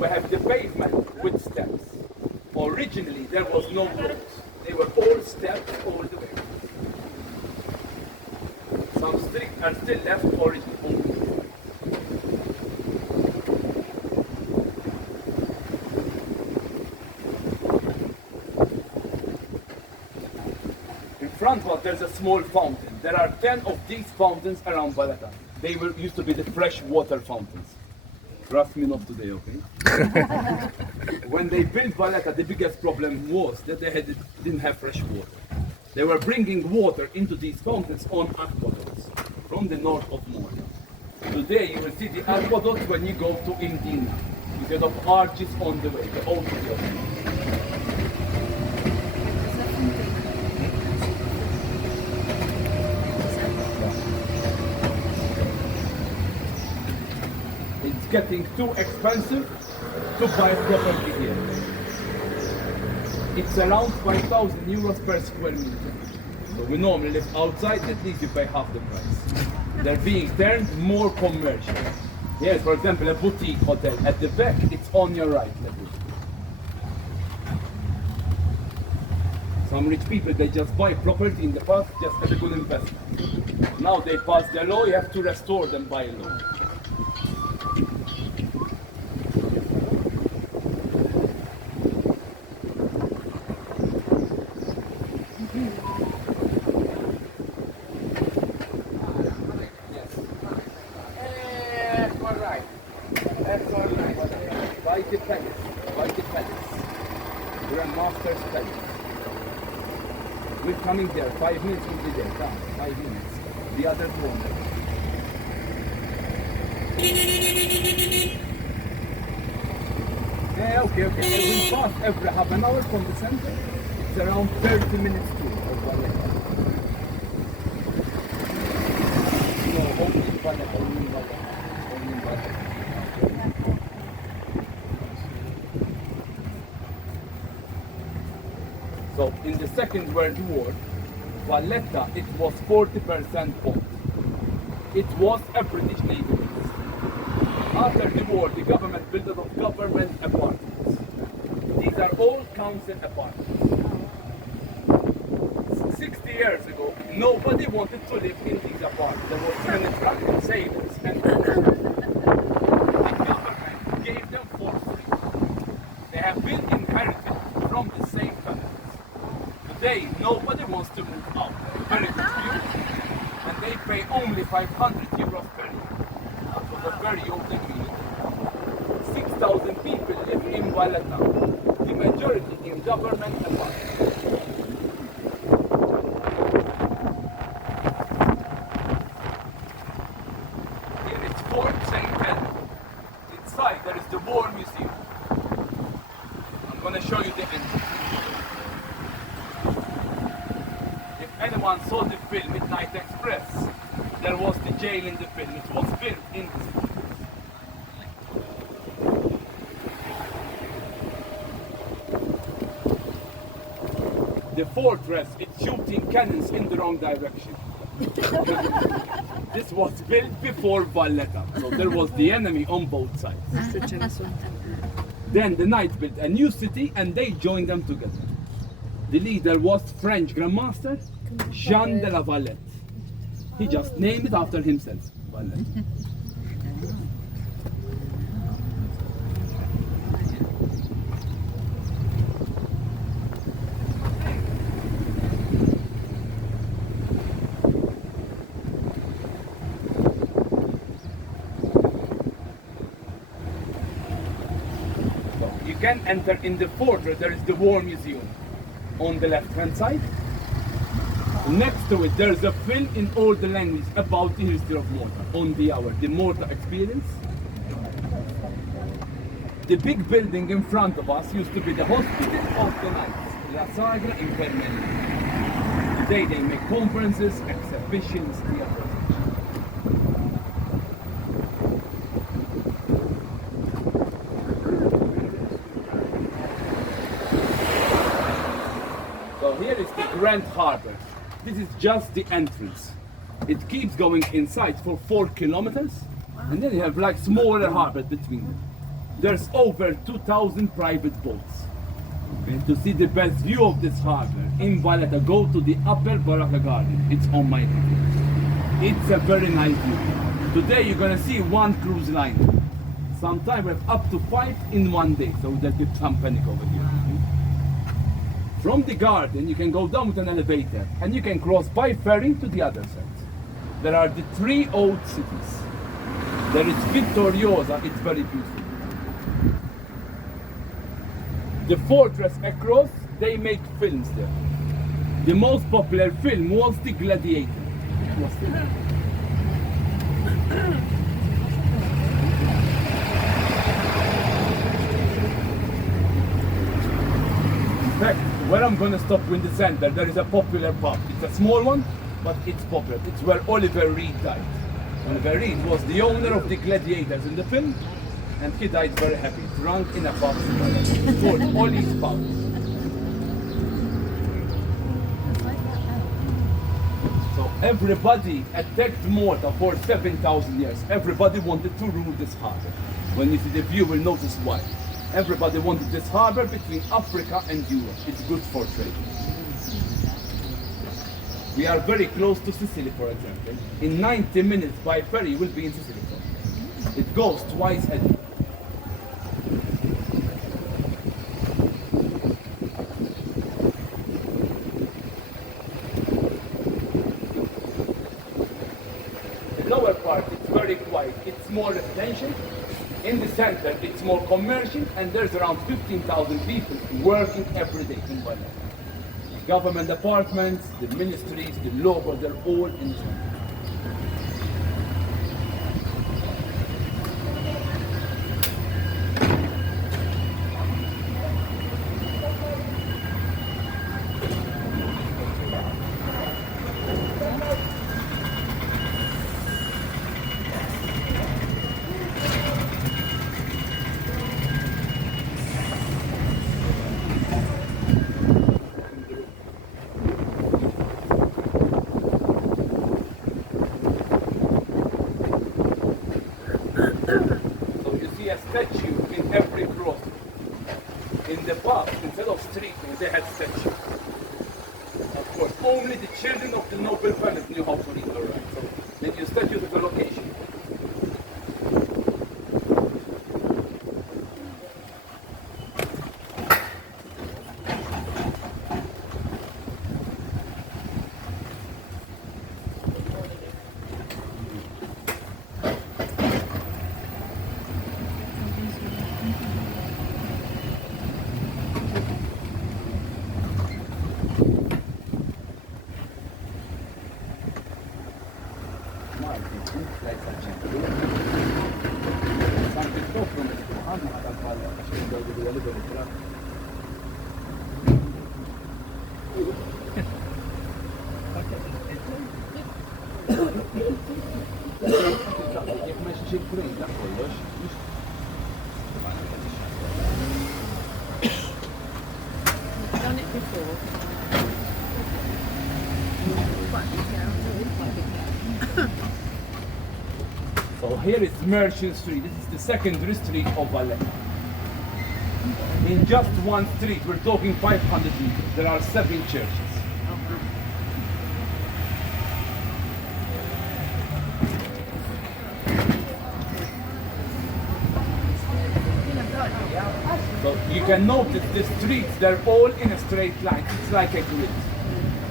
we have the pavement with steps. Originally, there was no roads. They were all steps all the way. Some streets are still left originally. In front of us, there's a small fountain. There are 10 of these fountains around Valletta. They used to be the fresh water fountains. Trust me, not today, okay? When they built Valletta, the biggest problem was that they didn't have fresh water. They were bringing water into these fountains on aqueducts from the north of Malta. Today you will see the aqueduct when you go to Indina, instead of arches on the way, the old way. It's getting too expensive to buy property here. It's around 5,000 euros per square meter. So we normally live outside, at least you pay half the price. They're being turned more commercial. Here's, for example, a boutique hotel. At the back, it's on your right. Some rich people, they just buy property in the past just as a good investment. Now they pass the law, you have to restore them by law. Grandmaster's Palace. We're coming there, 5 minutes we'll be there, come, 5 minutes. The other room. Yeah, okay. We pass every half an hour from the center. It's around 30 minutes tour of Valletta. No, only Valletta. So in the Second World War, Valletta, it was 40% owned. It was a British Navy base. After the war, the government built a lot of government apartments. These are all council apartments. 60 years ago, nobody wanted to live in these apartments. There was too many drunk and sailors and the government gave them for free. They have been inherited from the same family. Today, nobody wants to move out. Very few, and they pay only 500 euros per year. That was a very old agreement. 6,000 people live in Valletta, the majority in government apartments. Here it's Fort St. Helena. Inside there is the War Museum. I'm going to show you the entrance. Anyone saw the film Midnight Express, there was the jail in the film. It was filmed in the city. The fortress, it's shooting cannons in the wrong direction. This was built before Valletta, so there was the enemy on both sides. Then the knights built a new city and they joined them together. The leader was French Grandmaster Jean de la Vallette. He just named it after himself, Vallette. So you can enter in the fortress. There is the War Museum on the left-hand side. Next to it, there's a film in all the languages about the history of Malta, on the hour, the Malta experience. The big building in front of us used to be the hospital of the knights, La Sagra in Vermelho. Today they make conferences, exhibitions, theaters. So here is the Grand Harbor. This is just the entrance. It keeps going inside for 4 kilometers, and then you have like smaller harbors between them. There's over 2,000 private boats. And to see the best view of this harbor in Valletta, go to the upper Baraka Garden. It's on my video. It's a very nice view. Today you're gonna see one cruise line. Sometimes we have up to 5 in one day, so there's some panic over here. From the garden, you can go down with an elevator and you can cross by ferry to the other side. There are the 3 old cities. There is Vittoriosa, it's very beautiful. The fortress across, they make films there. The most popular film was The Gladiator. In fact, where I'm gonna stop in the center, there is a popular pub. It's a small one, but it's popular. It's where Oliver Reed died. Oliver Reed was the owner of the gladiators in the film, and he died very happy, drunk in a pub called Ollie's Pub. So everybody attacked Malta for 7,000 years. Everybody wanted to rule this harbor. When you see the view, you'll notice why. Everybody wanted this harbor between Africa and Europe. It's good for trade. We are very close to Sicily, for example. In 90 minutes by ferry, we'll be in Sicily. It goes twice a day. The lower part, it's very quiet. It's more residential. In the center, it's more commercial, and there's around 15,000 people working every day in Valletta. Government departments, the ministries, the local, they're all in the center. So you see a statue in every crossing. In the past, instead of streeting, they had statues. Of course, only the children of the noble families knew how to read or write. So they use statues as a location. Done it before. So here is Merchant Street. This is the secondary street of Valletta. In just one street, we're talking 500 meters. There are 7 churches. So you can notice the streets, they're all in a straight line. It's like a grid.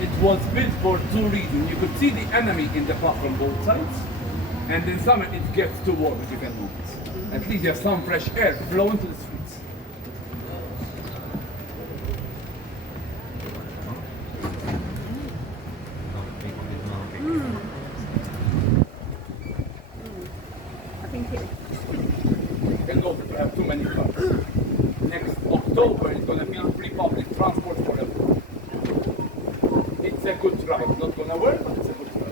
It was built for 2 reasons. You could see the enemy in the path from both sides, and in summer it gets too warm, as you can notice. At least you have some fresh air flowing to the streets. I think it. You can go to have too many cars. Next October it's going to be free public transport for everyone. It's a good drive. Not going to work, but it's a good drive.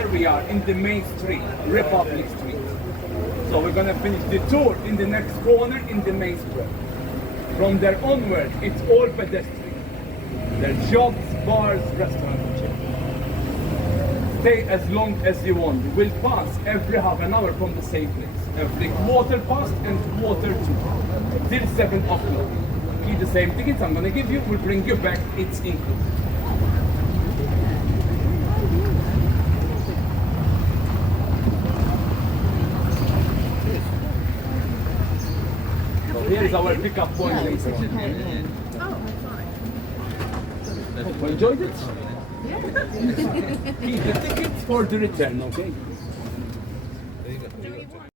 here we are in the main street, Republic Street. So we're gonna finish the tour in the next corner in the main square. From there onward, it's all pedestrian. There's shops, bars, restaurants. Stay as long as you want. We'll pass every half an hour from the same place. Every quarter past and quarter to till 7 o'clock. Keep the same tickets I'm gonna give you. We'll bring you back. It's included. So here's our pickup point later on. Oh, fine. Hope you enjoyed it. Keep the tickets for the return, okay? Do you want